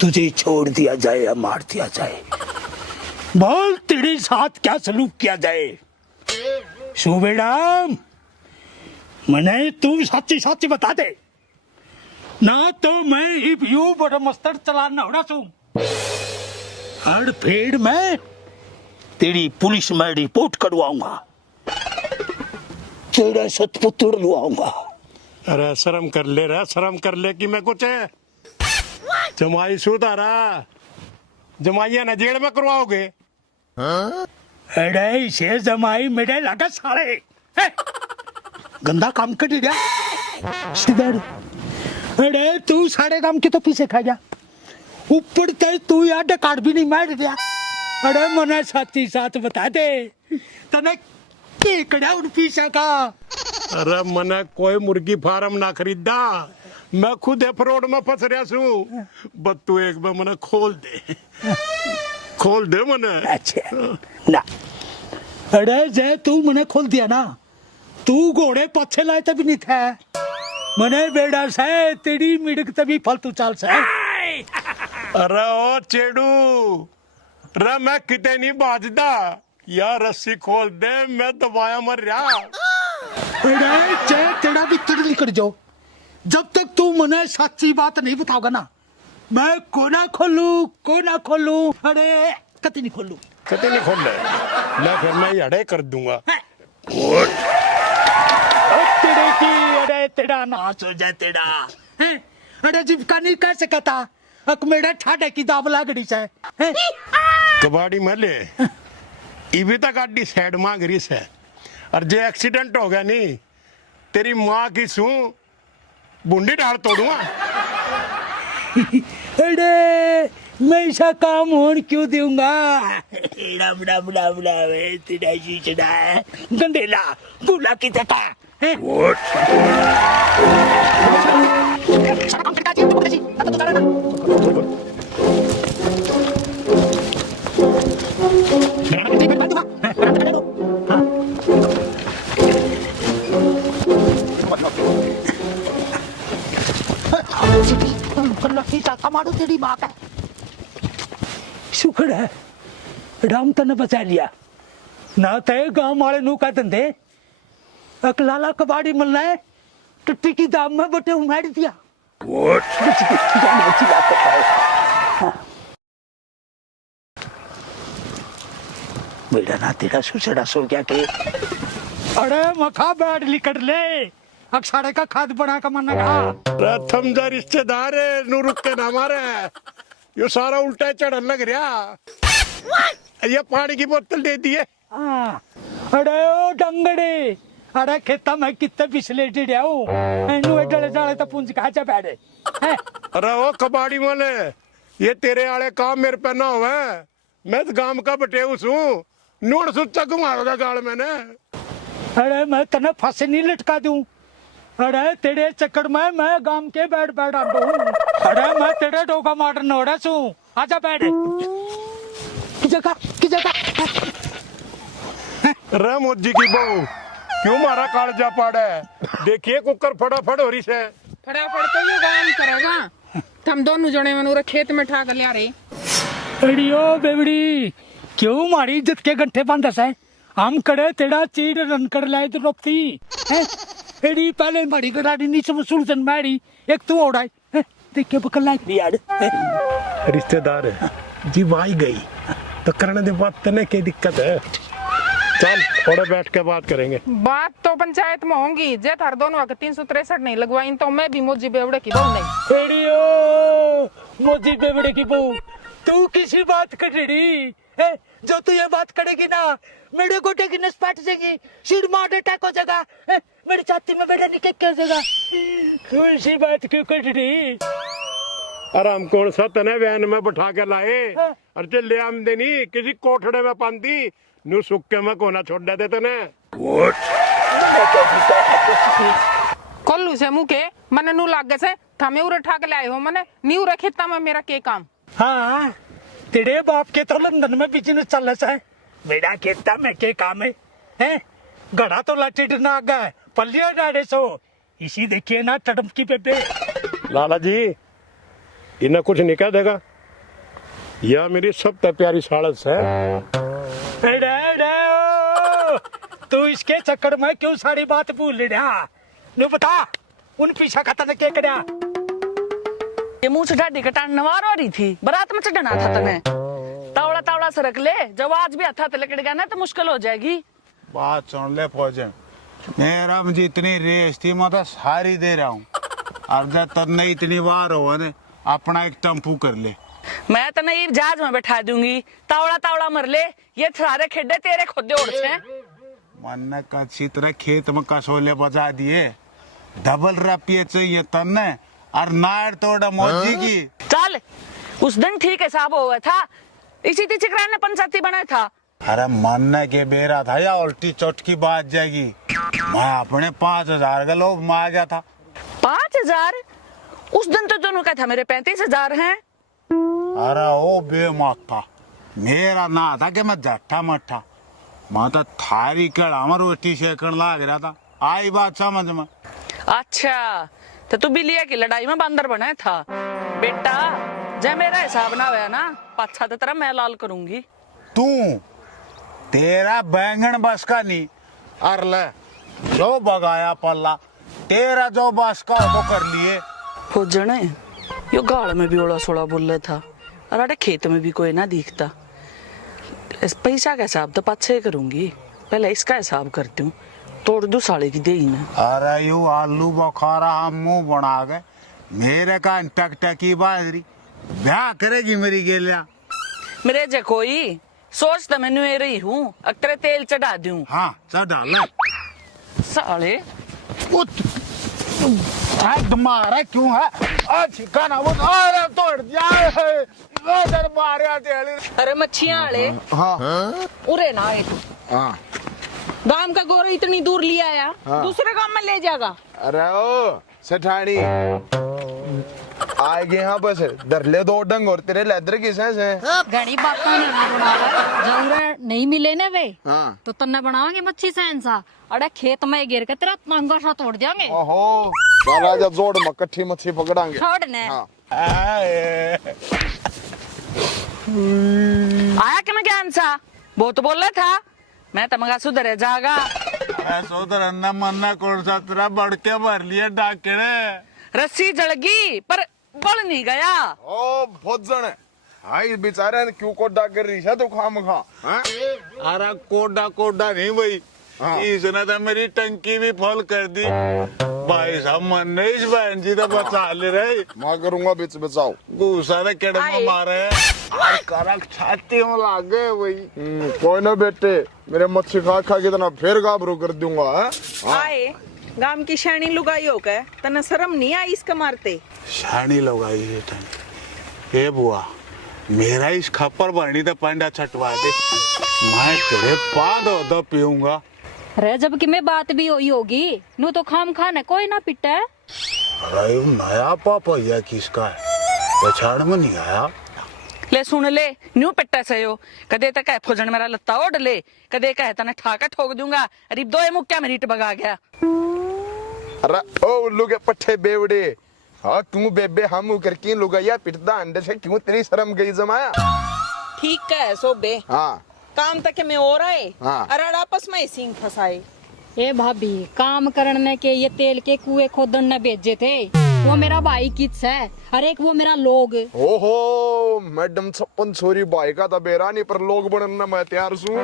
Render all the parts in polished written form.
तुझे छोड़ दिया जाए या मार दिया जाए? बोल, तेरे साथ क्या सलूक किया जाए? बेटा, मने तू सच्ची सच्ची बता दे, ना तो मैं यू बड़ा मस्तर चलाना होना सू। हर फेड़ में तेरी पुलिस में रिपोर्ट करवाऊंगा, तेरा सतपुत्र लुआऊंगा। अरे शर्म कर ले रे, शर्म कर ले कि मैं कुछ है जमाई सुधारा जमाइया ना जेल में करवाओगे? अरे इसे जमाई मेरे लगा साले, गंदा काम कर दिया सिद्धर। अरे तू सारे काम के तो पीछे खा जा, ऊपर ते तू यार डकार भी नहीं मार दिया। अरे मना साथी साथ बता दे, तने केकड़ा उन पीछे का। अरे मने कोई मुर्गी फार्म ना खरीदा, मैं खुद फ्रॉड में फंस रहा हूँ। बस तू एक बार मने खोल दे, खोल दे मने। अच्छा ना, अरे जे तू मने खोल दिया ना, तू घोड़े पछे लाए तभी नहीं था मने बेड़ा से तेरी मिड़क तभी फालतू चाल से। अरे ओ चेडू रे, मैं किते नहीं बाजदा यार, रस्सी खोल दे, मैं दबाया मर रहा। अरे चे तेरा भी तड़ निकल जाओ, जब तक तू मने सच्ची बात नहीं बताओगा ना, मैं को ना खोलू। अरे कति नहीं खोलू, कते नहीं खोल ले फिर मैं यड़े कर दूंगा। तेरे की, अरे तेरा नाच हो जाए तेरा, हैं? अरे जिसका नहीं कर सकता अक मेरा ठाडे की दाब लागड़ी से, हैं? कबाड़ी मले इभी तक गाड़ी साइड मांग रही है, और जे एक्सीडेंट हो गया नहीं, तेरी माँ की सू बूंदी डाल तोड़ूंगा। अरे मैं ऐसा काम होने क्यों दूंगा? तेरा चीचड़ा है गंदेला बुला की तका। मारो तेरी माँ का शुक्र है राम तने बचा लिया, ना ते गांव वाले नू का धंधे अकलाला कबाड़ी मिलना है टट्टी की दाम में बटे उमाड़ दिया। बेटा ना तेरा सुसड़ा सो गया के? अरे मखा बैठ लिकड़ ले, अक्सारे का खाद बना का मन का। प्रथम जा रिश्तेदार है, नू रुक के ना मारे, यो सारा उल्टा चढ़न लग रहा। ये पानी की बोतल दे दिए। अरे ओ डंगड़े, अरे खेता में कितने पिछले टिड़िया हूँ, इन्हू एडले जाले तो पूंछ काचा बैठे। अरे ओ कबाड़ी वाले, ये तेरे आले काम मेरे पे ना हुए, मैं तो गांव का बटे हूँ, नोड़ सुच्चा घुमाओगा गाड़ मैंने। अरे मैं तने फांसी नहीं लटका दूं, अरे तेरे चक्कर में मैं गांव के बैठ आंडू हूँ। अरे मैं तेरे डोका मार नोड़ा सू, आजा बैठ। की जगह रे मोजी की बहू, क्यों मारा कालजा पाड़ा है? देखिए कुकर फटाफट हो रही है। फटाफट तो ये काम करेगा, हम दोनों जने मनूरे खेत में ठा कर लिया रे। अड़ियो बेबड़ी, क्यों मारी इज्जत के गंठे बांधस है? हम करे तेरा चीड़ रन कर लाए तो रोकती है। एड़ी पहले मारी गराड़ी नीचे वसूल जन मारी, एक तू ओढ़ाई देख के बकल लाइक यार। रिश्तेदार है जी, वाई गई तो करने दे बात, तने क्या दिक्कत है? चल थोड़ा बैठ के बात करेंगे। बात तो पंचायत में होंगी, जे थार दोनों का 363 नहीं लगवाई तो मैं भी मोजी बेवड़े की बहू नहीं। एड़ियो मोजी बेवड़े की बहू, तू किसी बात कर रही है? जो तू ये बात करेगी ना, मेरे गोटे की नस पाट जाएगी, सिर में हार्ट अटैक हो जाएगा, मेरी छाती में बेटा निकल के हो जाएगा। कौन सी बात क्यों कर रही? अरे हम कौन सा तने वैन में बैठा के लाए, और जो ले आमदनी किसी कोठड़े में पांदी नू सुख के मैं कोना छोड़ देते तने। कोल्लू से मुके मने नू लागे से थमे उरे ठा के लाए हो, मने नी उरे खेता में मेरा के काम। हाँ तेरे बाप के तो लंदन में बिजनेस चल रहा है, मेरा खेता में के काम है? गड़ा तो लाठी डना आ गया, पल्लिया डाड़े सो इसी देखिए ना टड़म की पेपे। लाला जी इन्हें कुछ नहीं कह देगा? यह मेरी सबसे प्यारी साड़स है। अरे अरे ओ, तू इसके चक्कर में क्यों सारी बात भूल रहा? नु बता उन पीछा खाता ने क्या करया? ये मुंह से ढाडी कटान नवार हो रही थी, बारात में चढ़ना था तने। तावड़ा तावड़ा से रख ले, जब आज भी हथा लकड़ गया ना तो मुश्किल हो जाएगी। बात सुन ले फौजन, मेरा मुझे इतनी रेस थी मैं तो सारी दे रहा हूँ। अब जब तन्ने इतनी बार हो ने अपना एक टेम्पू कर ले। मैं तो नहीं जहाज में बैठा दूंगी, तावड़ा तावड़ा मर ले, ये थारे खेडे तेरे खुदे उड़ से। मन ने कच्ची तरह खेत में कसोले बजा दिए, डबल रपिए चाहिए तन्ने और नायर तोड़ा मौजी की। चल उस दिन ठीक हिसाब हुआ था, इसी चिकरान ने पंचायती बनाया था। अरे मन ने के बेरा था या उल्टी चोटकी बात जाएगी। मैं अपने 5,000 का लोभ में आ गया था। 5,000? उस दिन तो दोनों का था मेरे 35,000 हैं। अरे ओ बेमाक था, मेरा ना था कि मैं जट्ठा मट्ठा, मैं तो थारी कड़ा में रोटी सेकन लाग रहा था। आई बात समझ में? अच्छा तो तू बिलिया की लड़ाई में बंदर बनाया था बेटा। जब मेरा हिसाब ना हुआ ना, पाछा तो तेरा मैं लाल करूंगी। तू तेरा बैंगन बस का नहीं, और ले जो बगाया पल्ला, तेरा जो बस का हो तो कर लिए। हो जने यो गाड़ में भी ओड़ा सोड़ा बोल रहा था, और अरे खेत में भी कोई ना दिखता। इस पैसा का हिसाब तो पाछे करूंगी, पहले इसका हिसाब करती हूँ। तोड़ दू साले की दे ही ना। अरे यू आलू बुखारा हम मुंह बना गए, मेरे का टकटकी बाजरी ब्याह करेगी मेरी गेलिया। मेरे जे कोई सोच तो मैंने ये रही हूँ, अक्रे तेल चढ़ा दूं। हाँ चल डाल साले मारा क्यों है? चिकन वो तोड़ दिया है, मारे तेली। अरे मच्छियां आले हाँ उरे ना आए। हाँ गांव का गोरा इतनी दूर लिया आया, दूसरे गांव में ले जाएगा। अरे ओ सेठानी आएगी यहाँ बस डर ले दो डंग और तेरे लेदर की सेंस है। घड़ी बातों ने जरूर नहीं मिले ना वे हाँ। तो तन्ने बनावांगे मच्छी सेंसा। अरे खेत में गिर के तेरा नांगा सा तोड़ देंगे। ओहो चला जा जोड़ में कट्ठी मच्छी पकड़ांगे। छोड़ ने हाँ। आया कि मैं ज्ञान सा बहुत बोल रहा था, मैं तमगा सुधरे जागा। सोदर अन्ना मन्ना कौन सा तेरा बढ़ के भर लिया डाकरे। रस्सी जड़गी पर बल नहीं गया। ओ बहुत जन है हाई बेचारे ने क्यों कोडा कर रही है तो खाम खा। अरे कोडा कोडा नहीं भाई, इसने तो मेरी टंकी भी फुल कर दी। भाई साहब मन ने इस बहन जी तो बचा ले रहे। मैं करूंगा बीच बचाओ। गुस्सा ने केड़ में मारे और करक छाती में लाग गए भाई। कोई ना बेटे, मेरे मच्छी खा खा के तना फिर गाबरू कर दूंगा। आए गांव की शानी लुगाई हो गए, तना शर्म नहीं आई इसका मारते। शानी लगाई है तने। ए बुआ मेरा इस खप्पर भरनी तो पंडा छटवा दे, मैं तेरे पाद दो पीऊंगा। अरे जब कि मैं बात भी हुई होगी नू तो खाम खाने कोई ना पिटे। अरे ये नया पापा किसका है, पछाड़ में नहीं आया। ले सुन ले न्यू पिट्टा से हो, कदे तक फुजन मेरा लत्ता ओढ़ ले, कदे कहे तना ठाका ठोक दूंगा। अरे दो मुक्का मेरी बगा गया। अरे ओ उल्लू के पट्टे बेवड़े, हाँ क्यों बेबे हम करके लुगाइया पिटदा अंदर से क्यों तेरी शर्म गई जमाया। ठीक है सोबे, हाँ काम तक में हो रहा है। हाँ। अरे आपस में सिंग फसाए। ए भाभी काम करने के ये तेल के कुएं खोदन ने भेजे थे, वो मेरा भाई किस है और एक वो मेरा लोग। ओहो मैडम छप्पन छोरी भाई का तो बेरा नहीं, पर लोग बनना मैं तैयार हूँ।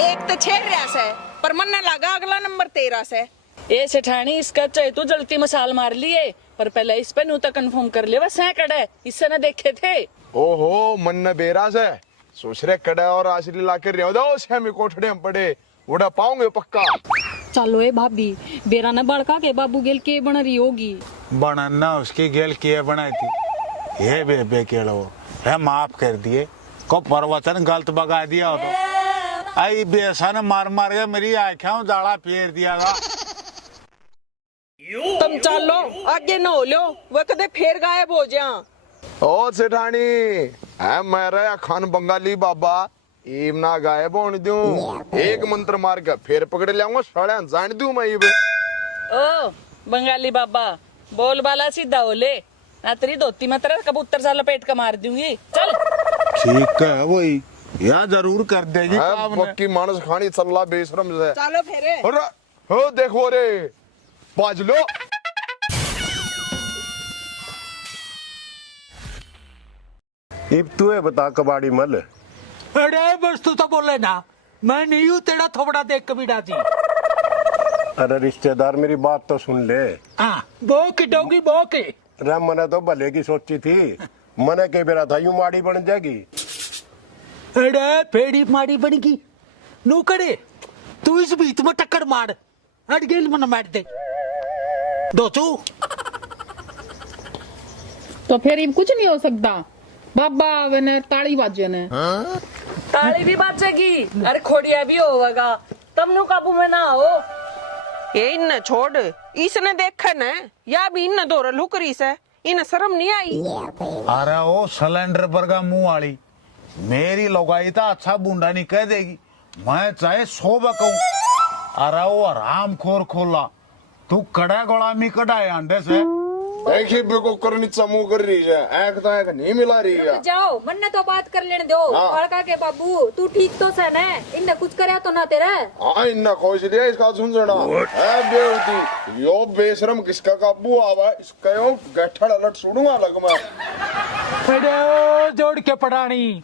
एक तो छेड़ रहा से पर मन न लगा अगला नंबर 13 से। ए सेठानी इसका चाहे तू जलती मसाल मार लिए, पर पहले इस पे नू तो कंफर्म कर ले। वह कड़े इससे न देखे थे। ओहो मन न बेरा से सोच रहे कड़ा और आशरी ला कर रहे कोठड़े में पड़े उड़ा पाऊंगे पक्का। चलो ए भाभी बेरा ने बड़का के बाबू गेल के बन रही होगी। बनना उसकी गेल किए बनाई थी ये बेबे केड़ो है, माफ कर दिए को प्रवचन गलत बगा दिया हो तो आई बेसन मार मार के मेरी आँखों जाड़ा फेर दिया था। तुम चलो आगे न हो लो, वह कदे फिर गायब हो जा। ओ सेठानी है मेरा खान बंगाली बाबा इम ना गायब होने दूं, एक मंत्र मार के फिर पकड़ लियाऊंगा साढ़े जान दूं मैं। ओ बंगाली बाबा बोल बाला सीधा हो ले, ना तेरी धोती में तेरा कबूतर सा लपेट के मार दूंगी। चल ठीक है वही या जरूर कर देगी है काम ने। पक्की मानस खानी चल्ला बेशरम से। चलो फेरे। अरे हो देखो रे बाज लो। अब तू है बता कबाड़ी मल, अरे बस तू तो बोले ना, मैं नहीं हूँ तेरा थोबड़ा देख कभी डाजी। अरे रिश्तेदार मेरी बात तो सुन ले। हाँ बो की डोगी बो की। अरे मैंने तो भले की सोची थी, मैंने कह बेरा था यूं माड़ी बन जाएगी। अरे फेड़ी माड़ी बनेगी नू करे, तू इस बीच में टक्कर मार, हट गेल मन मार दे दो तू। तो फिर इब कुछ नहीं हो सकता, बाबा आवे ने ताली बाजे ने। ताली भी बाजेगी, अरे खोड़िया भी होगा, तब नु काबू में ना हो। ये इन छोड़, इसने देखा न या भी इन दौर लुकरी से इन शर्म नहीं आई। अरे वो सिलेंडर पर का मुंह वाली मेरी लगाई था अच्छा बूंदा नहीं कह देगी, मैं चाहे 100 बकूं। अरे वो आराम खोर खोला, तू कड़ा गुलामी कढ़ाए अंडे से। देखिए बिल्कुल करनी चमू कर रही है, एक तो एक नहीं मिला रही है। जाओ मन ने तो बात कर लेने दो। बड़का के बाबू तू ठीक तो से न, इनने कुछ करया तो ना तेरे। हाँ इन्ना खोज लिया इसका झुंझुना है बेवती। यो बेशरम किसका काबू आवा, इसका यो गठड़ अलट सुनूंगा लग मैं। अरे जोड़ के पड़ानी,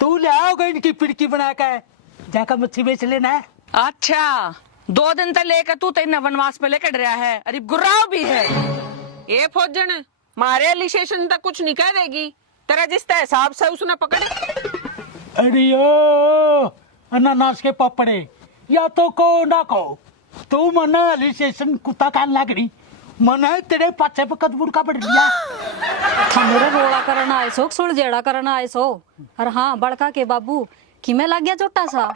तू ले आओगे इनकी पिड़की बना के, जाकर मच्छी बेच लेना है। अच्छा 2 दिन तक लेकर तू तेरे वनवास पे लेकर रहा है, अरे गुर्राव भी है। ये फौजन मारे एलिशेशन तक कुछ नहीं कह देगी, तेरा जिस हिसाब से उसने पकड़े। अरे ओ अनानास के पपड़े, या तो को ना को, तू मना एलिशेशन कुत्ता कान लग रही, मना तेरे पाछे पे कदबुर का बढ़ लिया। मेरा रोड़ा करना आए सो, सुल जेड़ा करना आए सो। और हाँ बड़का के बाबू कि मैं लग गया छोटा सा।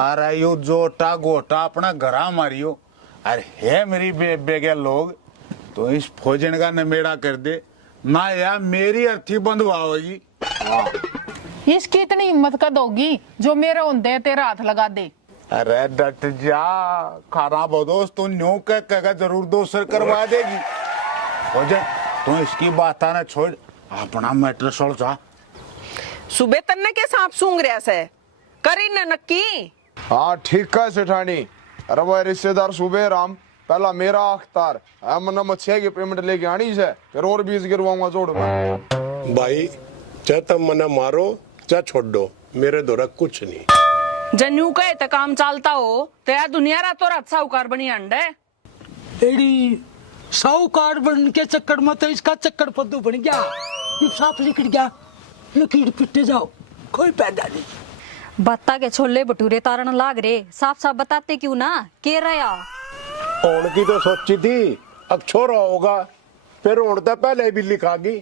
अरे यो जोटा गोटा अपना घरा मारियो। अरे है मेरी बेबे के लोग, तो इस फौजन का नमेड़ा कर दे ना यार, मेरी अर्थी बंधवाओगी। इसकी इतनी हिम्मत कद होगी जो मेरे होंदे तेरा हाथ लगा दे। अरे डट जा, खाना बदोस तू न्यू कह जरूर दोसर करवा देगी। फौजन तू इसकी बात ना छोड़, अपना मैटर सोल जा। सुबह तन्ने के सांप सूंघ रहा से करी न नक्की। हाँ ठीक है सेठानी। अरे वो रिश्तेदार सुबह राम पहला मेरा अख्तार मन मच्छे की पेमेंट लेके आनी से, फिर और 20 गिरवाऊंगा जोड़ में। भाई चाहे तुम मना मारो चाहे छोड़ दो, मेरे दौरा कुछ नहीं। जन्यू कहे तो काम चलता हो तो यार दुनिया रातों रात साहूकार बनी अंडे। एडी साहूकार बन के चक्कर में तो इसका चक्कर पद्दू बन गया, ये सांप लिकड़ गया, लकीर पिटे जाओ कोई पैदा नहीं। बत्ता के छोले भटूरे तारण लाग रे, साफ साफ बताते क्यों ना के रहा। उनकी तो सोची थी अब छोरा होगा, फिर उड़ता पहले भी लिखागी।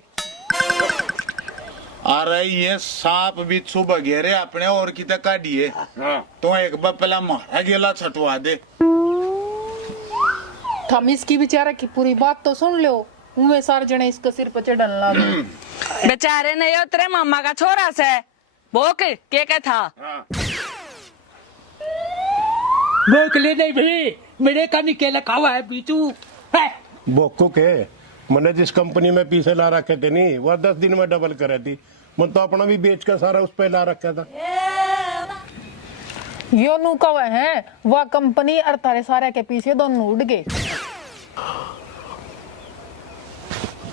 अरे ये सांप बिच्छू बगेरे अपने और की तक काटिए, तो एक बार पहला मारा गेला छटवा दे। थम इसकी बेचारा की पूरी बात तो सुन लो, उन्हें सारे जने इसके सिर पर चढ़न लगे। बेचारे ने यो तेरे मामा का छोरा से वो के था। बोकले नहीं भाई, मेरे का निकेला खावा है बीचू है। बोको के मैंने जिस कंपनी में पीछे ला रखे थे नहीं, वह 10 दिन में डबल करे थी। मैं तो अपना भी बेच कर सारा उस पे ला रखा था। यो नू कवे है वह कंपनी और तारे सारे के पीछे दोनों उड़ गए।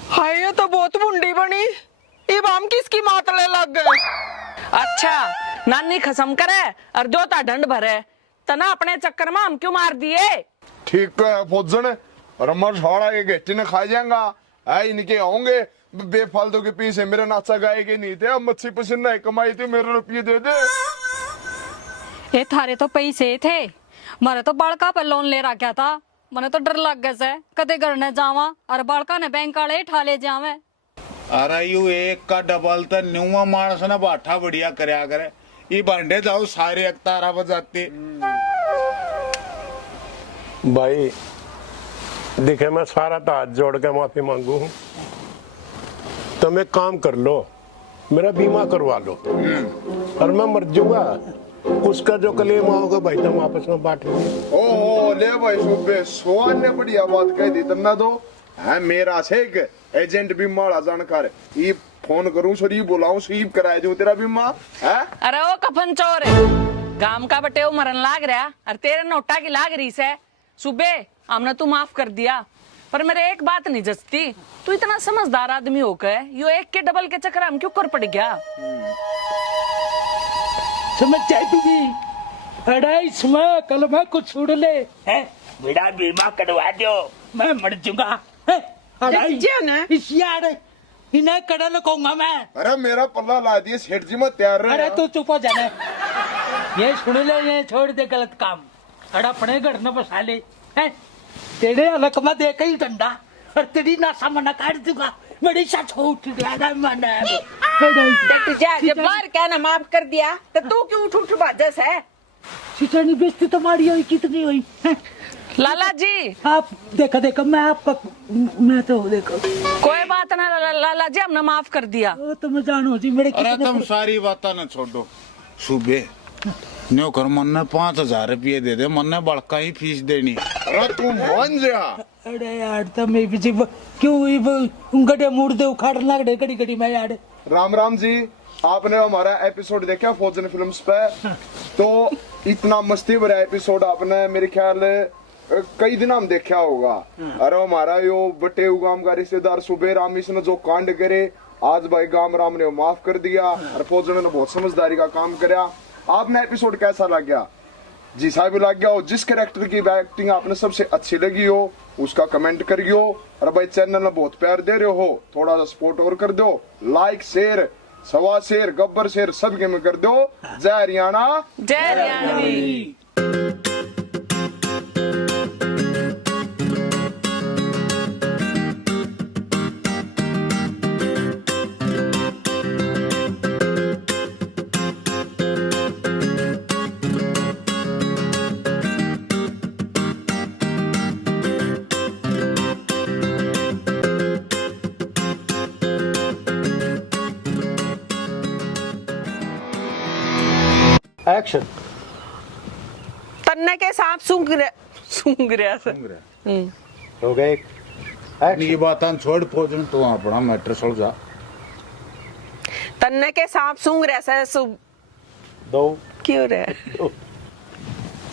हाय ये तो बहुत मुंडी बनी, इब हम किसकी मातले लग गए। अच्छा नानी खसम करे और दोता डंड भरे, तना अपने चक्कर में हम क्यों मार दिए। ठीक है फौजन, रमर छोड़ा के गेटी ने खा जाएगा। है इनके होंगे बेफालतू के पीछे मेरे नाचा गाए के नहीं थे, अब मच्छी पसीना कमाई थी, मेरे रुपये दे दे। ये थारे तो पैसे थे, मारे तो बड़का पे लोन ले रखा था, मने तो डर लग गया से कदे घर ने जावा और बड़का ने बैंक वाले ठा ले जावे। अरे यू एक का डबल तो न्यूमा मानस ने बाठा बढ़िया करया करे, ये बांडे जाओ सारे एक तारा बजाते। भाई देखे मैं सारा तो हाथ जोड़ के माफी मांगू हूँ, तुम एक काम कर लो, मेरा बीमा करवा लो और मैं मर जाऊंगा, उसका जो क्लेम आओगे भाई तुम आपस में बांट लो। ओ ले भाई सुबह सोहान ने बढ़िया बात कह दी तुमने तो, है मेरा से एक एजेंट बीमा वाला जानकार ये फोन करूं सर ये बुलाऊं स्वीप कराए दूं तेरा बीमा है। अरे ओ कफन चोर गाम का बटे मरन लाग रहा और तेरे नोटा की लाग रही से सुबह हमने तू माफ कर दिया पर मेरे एक बात नहीं जचती तू इतना समझदार आदमी होकर यो एक के डबल के चक्कर हम क्यों कर पड़ गया। समझ जाए बीबी। अरे इसमें कल मैं कुछ छोड़ ले है मेरा बीमा करवा दो मैं मर जाऊंगा। इस यार इन्हें कड़ा न कहूंगा मैं। अरे मेरा पल्ला ला दिए सेठ जी मत तैयार रहे। अरे तू चुप हो जाने ये सुन ले ये छोड़ दे गलत काम। अरे अपने घर में बसा ले है तेरे अलग में दे के ही डंडा और तेरी नासा मना काट दूंगा मेरी साथ उठ गया मना। जब बार कहना माफ कर दिया तो तू क्यों उठ उठ बाजस है। सिटानी बेइज्जती तुम्हारी हुई कितनी हुई है? लाला जी आप देखो देखो मैं आपका मैं तो देखो कोई बात ना लाला जी हमने माफ कर दिया। वो तुम जानो जी मेरे अरे तुम सारी बातें न छोड़ो सुबह न्यो कर मन ने 5,000 रुपये दे दे मन ने बड़का ही फीस देनी। अरे तू मान जा। अरे यार तो मैं भी क्यों गड्ढे मुड़ दे उखाड़ लग रहे घड़ी घड़ी में यार। राम राम जी आपने हमारा एपिसोड देखा फौजन फिल्म्स पे तो इतना मस्ती भरा एपिसोड आपने मेरे ख्याल कई दिन हम देखा होगा। अरे हमारा यो बटे गांव का रिश्तेदार सुबह राम इसने जो कांड करे आज भाई गांव राम ने माफ कर दिया और फौजन ने बहुत समझदारी का काम कराया। आपने एपिसोड कैसा लग गया जी साहब लग गया हो जिस कैरेक्टर की एक्टिंग आपने सबसे अच्छी लगी हो उसका कमेंट करियो और भाई चैनल में बहुत प्यार दे रहे हो थोड़ा सा सपोर्ट और कर दो लाइक शेयर सवा शेर गब्बर शेर सबके में कर दो। जय हरियाणा जय हरियाणवी। एक्शन तन्ने के सांप सूंघ रहा हो गए ये बात छोड़ फौजन तू अपना मैटर सुलझा। तन्ने के सांप सूंघ रहा है दो क्यों रहा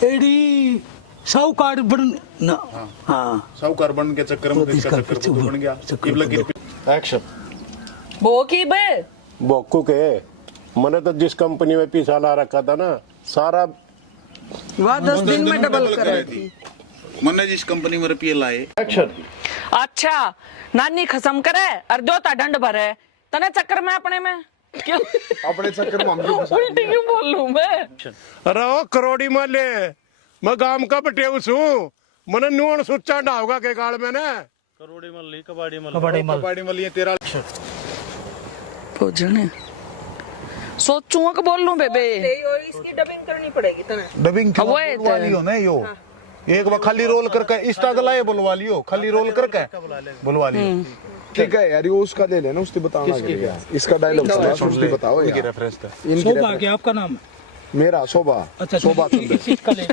एडी साहूकार बन ना हाँ साहूकार बन के चक्कर में इसका चक्कर तो बन गया। एक्शन वो की बे बोकू के मैंने तो जिस कंपनी में पैसा ला रखा था ना सारा वह 10 दिन में डबल कराई थी। मैंने जिस कंपनी में रुपये लाए। एक्शन अच्छा नानी खसम करे और जोता दंड भरे तने चक्कर में अपने में क्यों अपने चक्कर में हम भी फंसा उल्टी क्यों बोल लूं मैं। अरे ओ करोड़ी माले मैं गांव का बटेऊ हूँ मैंने नुआन सुच्चा डाऊंगा के गाल में ना कबाड़ी मल ये तेरा भोजन सोचूंगा कि बोल लूं बेबे इसकी डबिंग करनी पड़ेगी तने। डबिंग वो है बुलवा लियो ना यो एक बार खाली रोल करके इंस्टा गलाए बुलवा लियो खाली रोल करके बुलवा लियो। ठीक है यार ये उसका ले लेना उसने बताना इसका डायलॉग बताओ यार। रेफरेंस था शोभा क्या आपका नाम है? मेरा शोभा अच्छा शोभा चंद्र इसका ले